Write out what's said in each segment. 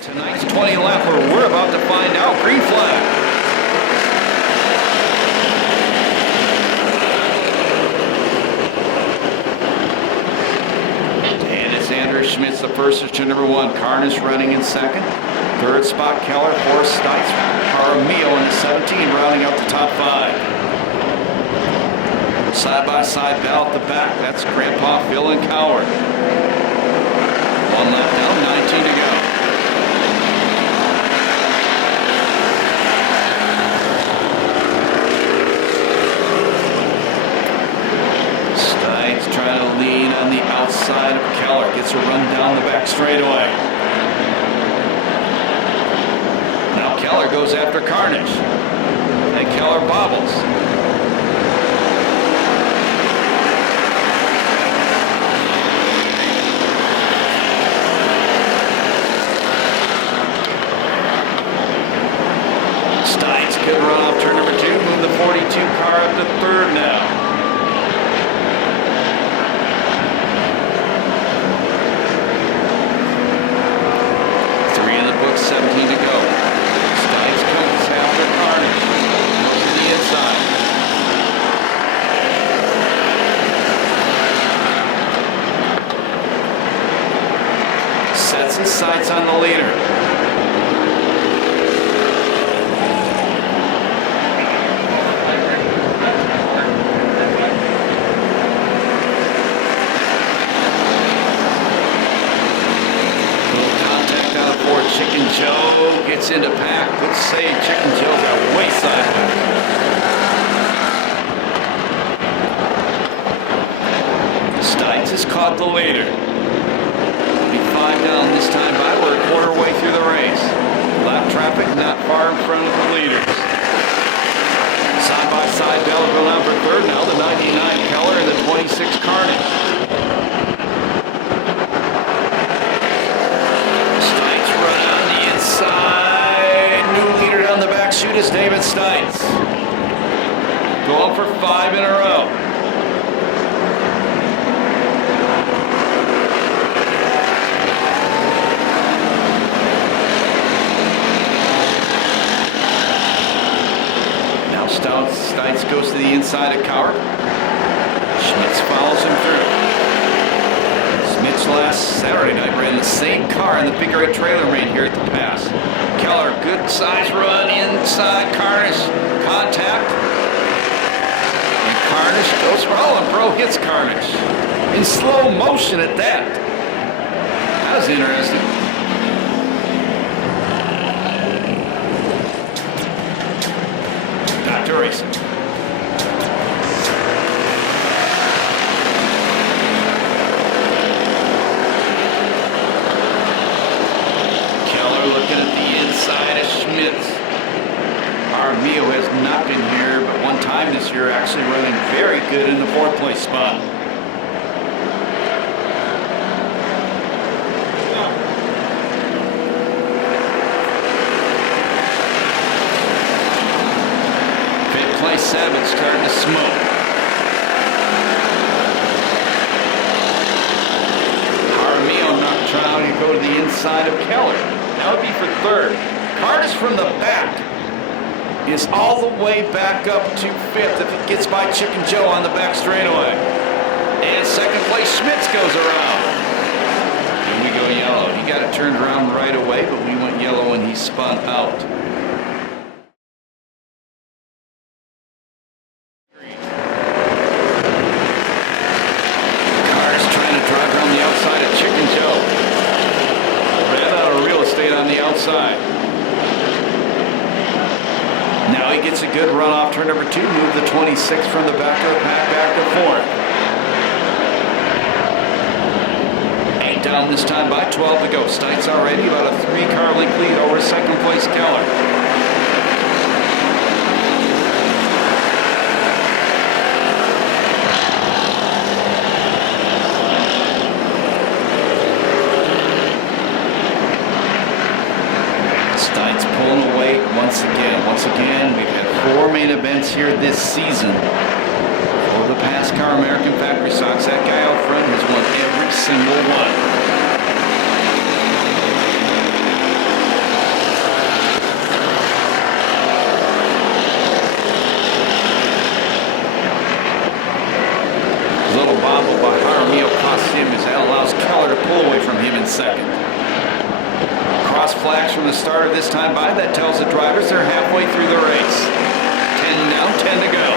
Tonight's 20 lapper, we're about to find out. Green flag. And it's Andrew Schmitz, the first is to number 1. Carnes running in second. Third spot, Keller. Fourth, Stites. Jaramillo in the 17, rounding out the top 5. Side-by-side battle at the back. That's Grandpa Phil and Coward. 1 lap down, 19 to go. Stites trying to lean on the outside of Keller. Gets a run down the back straightaway. Now Keller goes after Carnage. And Keller bobbles. Could run off turn number 2, move the 42 car up to 3rd now. Three in the book, 17 to go. Stites comes after Carnage. Goes to the inside. Sets his sights on the leader. Chicken Joe gets into pack. Good save. Chicken Joe got way sideways. Stites has caught the leader. Be 5 down this time by. We're a quarter way through the race. Lap traffic not far in front of the leaders. Side by side battle going on for 3rd now. The 99 Keller and the 26 Carnage. New leader down the back chute is David Stites. Going for 5 in a row. Now Stites goes to the inside of Coward. Schmitz follows him through. Schmitz last Saturday night ran the same car in the Big Red Trailer Rain here at the pass. Keller, good size run inside. Carnage, contact. And Carnage goes for and Pro hits Carnage. In slow motion at that. That was interesting. Back to racing. Looking at the inside of Schmitz. Jaramillo has not been here, but one time this year actually running very good in the 4th place spot. Fifth place Savage starting to smoke. Jaramillo not trying to go to the inside of Keller. That would be for 3rd. Carnage from the back is all the way back up to 5th if it gets by Chicken Joe on the back straightaway. And 2nd place Schmitz goes around. And we go yellow. He got it turned around right away, but we went yellow when he spun out. Car's trying to drive around the outside of Chicken Joe. On the outside. Now he gets a good run off turn number 2, move the 26 from the back of the pack back to 4th. 8 down this time by, 12 to go. Stites already about a 3-car length lead over 2nd place Keller. Pulling away once again. We've had 4 main events here this season. For the past car American Factory Stocks, that guy out front has won every single one. second. Cross flags from the start of this time by. That tells the drivers they're halfway through the race. 10 down, 10 to go.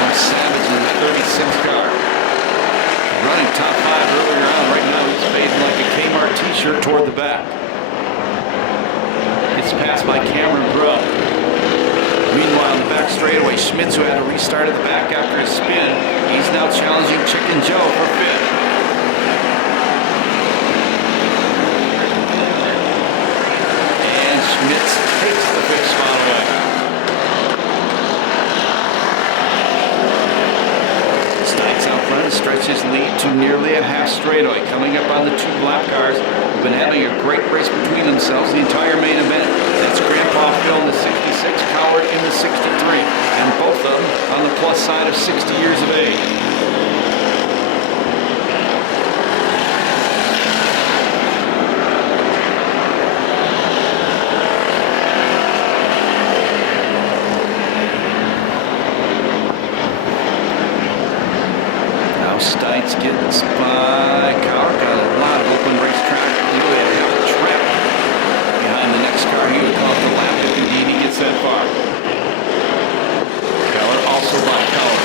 Mark Savage in the 36th car. Running top 5 earlier on. Right now he's fading like a Kmart t-shirt toward the back. It's passed by Cameron Grubb. Meanwhile, in the back straightaway, Schmitz, who had to restart at the back after his spin, he's now challenging Chicken Joe for fifth. And Schmitz takes the fifth spot away. Stites out front stretches lead to nearly a half straightaway. Coming up on the two black cars who've been having a great race between themselves the entire main event. That's Grandpa Phil in the 66, Coward in the 63, and both of them on the plus side of 60 years of age. Now Stites gets by Coward. Got a lot of open racetrack. Nearly a half a trip behind the next car. He would call it the lap if indeed he gets that far. Keller also by Keller.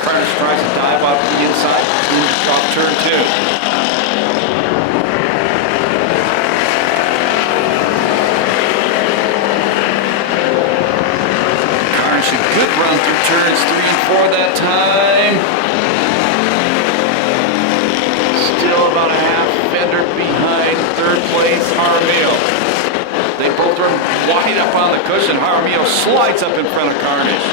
Perris tries to dive off the inside, off turn 2. Carnes a good run through turns 3 and 4 that time. Still about a half fender behind third place Jaramillo. They both run wide up on the cushion. Jaramillo slides up in front of Carnage.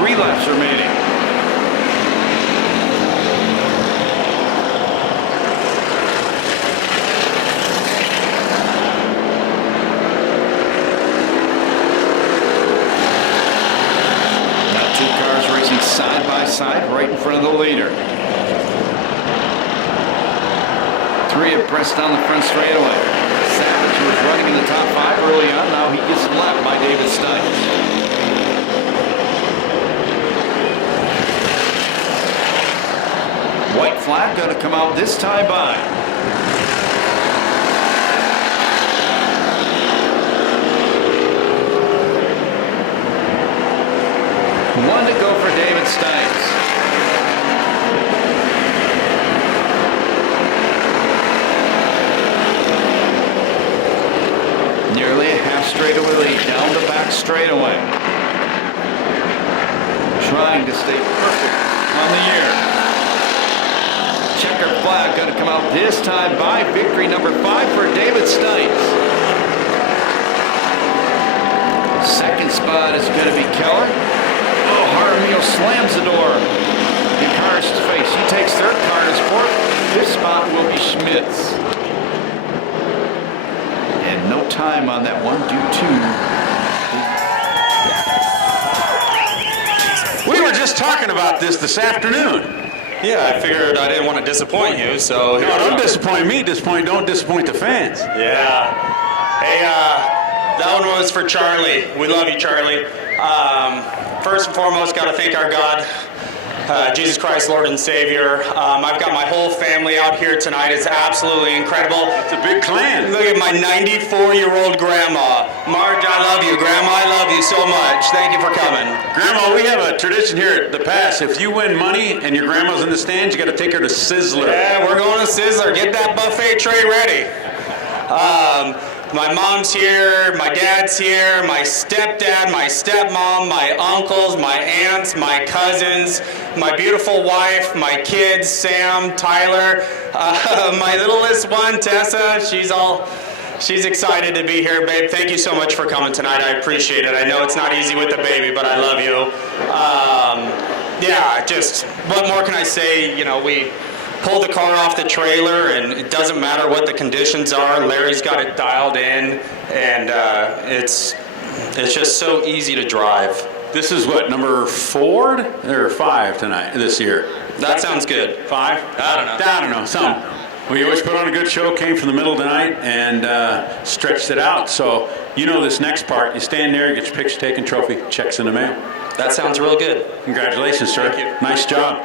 Three laps remaining. Now two cars racing side by side right in front of the leader. Three abreast on the front straightaway. Savage, who was running in the top 5 early on, now he gets lapped by David Stites. White flag going to come out this time by. One to go for David Stites. Nearly a half straightaway lead down the back straightaway. Trying to stay perfect on the year. Checker flag going to come out this time by. Victory number 5 for David Stites. Second spot is going to be Keller. Oh, Jaramillo slams the door in Carnes' face. He takes third, Carnes fourth. Fifth spot will be Schmitz. And no time on that one due to... We were just talking about this afternoon. Yeah, I figured I didn't want to disappoint you, so... No, don't disappoint me. Don't disappoint the fans. Yeah. Hey, that one was for Charlie. We love you, Charlie. First and foremost, got to thank our God, Jesus Christ, Lord and Savior. I've got my whole whole family out here tonight. It's absolutely incredible. It's a big clan. Look at my 94-year-old grandma. Marge, I love you. Grandma, I love you so much. Thank you for coming. Grandma, we have a tradition here at the Pass. If you win money and your grandma's in the stands, you got to take her to Sizzler. Yeah, we're going to Sizzler. Get that buffet tray ready. My mom's here, my dad's here, my stepdad, my stepmom, my uncles, my aunts, my cousins, my beautiful wife, my kids, Sam, Tyler, my littlest one, Tessa. She's excited to be here, babe. Thank you so much for coming tonight. I appreciate it. I know it's not easy with the baby, but I love you. Yeah, just what more can I say? You know, we pulled the car off the trailer, and it doesn't matter what the conditions are. Larry's got it dialed in, and it's just so easy to drive. This is what, number 4 or 5 tonight, this year? That sounds good. 5? I don't know. Some. Well, you always put on a good show, came from the middle tonight, and stretched it out. So you know this next part. You stand there, get your picture taken, trophy, checks in the mail. That sounds real good. Congratulations, sir. Thank you. Nice job.